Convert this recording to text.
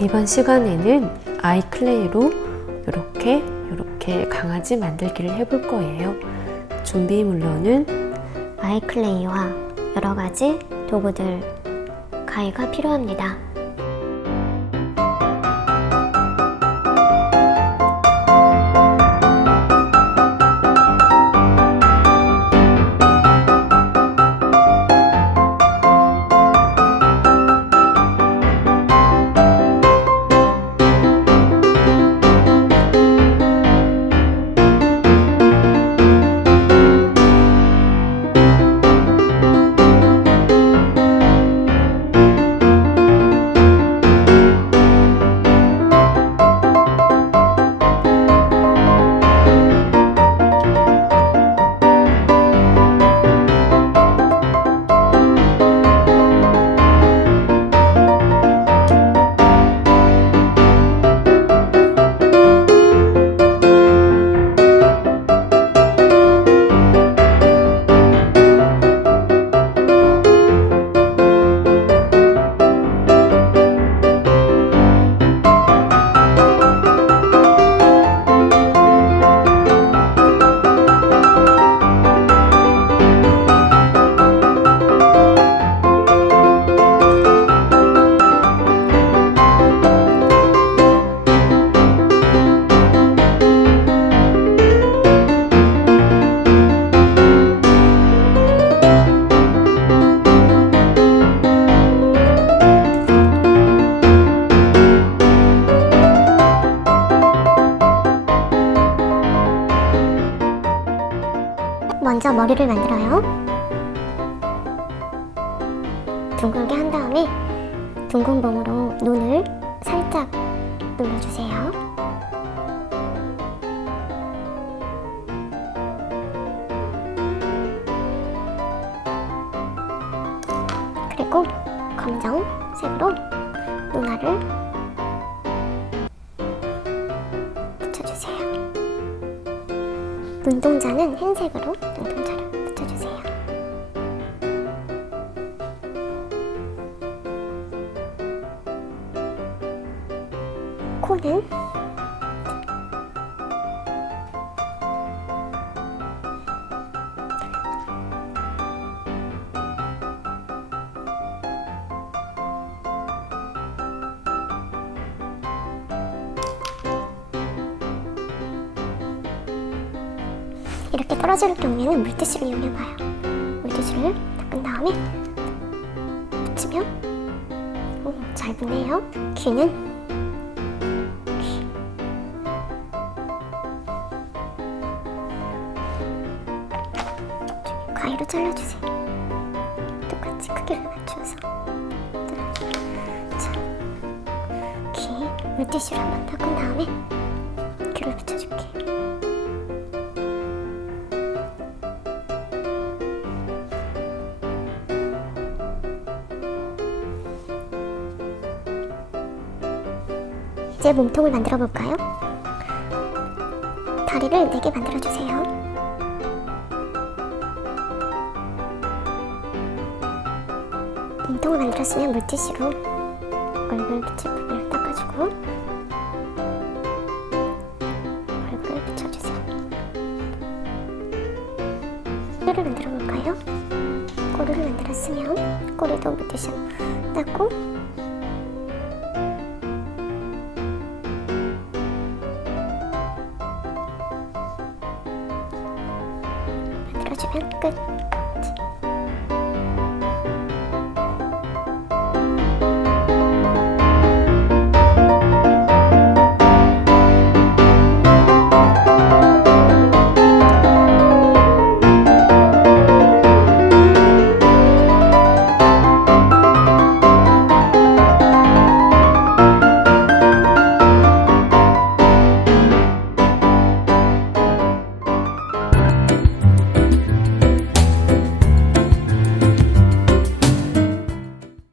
이번 시간에는 아이클레이로 이렇게 이렇게 강아지 만들기를 해볼 거예요. 준비물로는 아이클레이와 여러 가지 도구들 가위가 필요합니다. 머리를 만들어요. 둥글게 한 다음에 둥근 봉으로 눈을 살짝 눌러주세요. 그리고 검정색으로 눈알을 눈동자는 흰색으로 눈동자를 붙여주세요. 코는 이렇게 떨어질 경우에는 물티슈를 이용해봐요. 물티슈를 닦은 다음에 붙이면 오, 잘 붙네요. 귀는 귀. 가위로 잘라주세요. 똑같이 크기를 맞춰서. 자, 귀 물티슈를 한번 닦은 다음에 귀를 붙여 이제 몸통을 만들어 볼까요? 다리를 4개 만들어 주세요. 몸통을 만들었으면 물티슈로 얼굴 붙일 부분을 닦아주고 얼굴을 붙여주세요. 꼬리를 만들어 볼까요? 꼬리를 만들었으면 꼬리도 물티슈 닦고 집은 끝.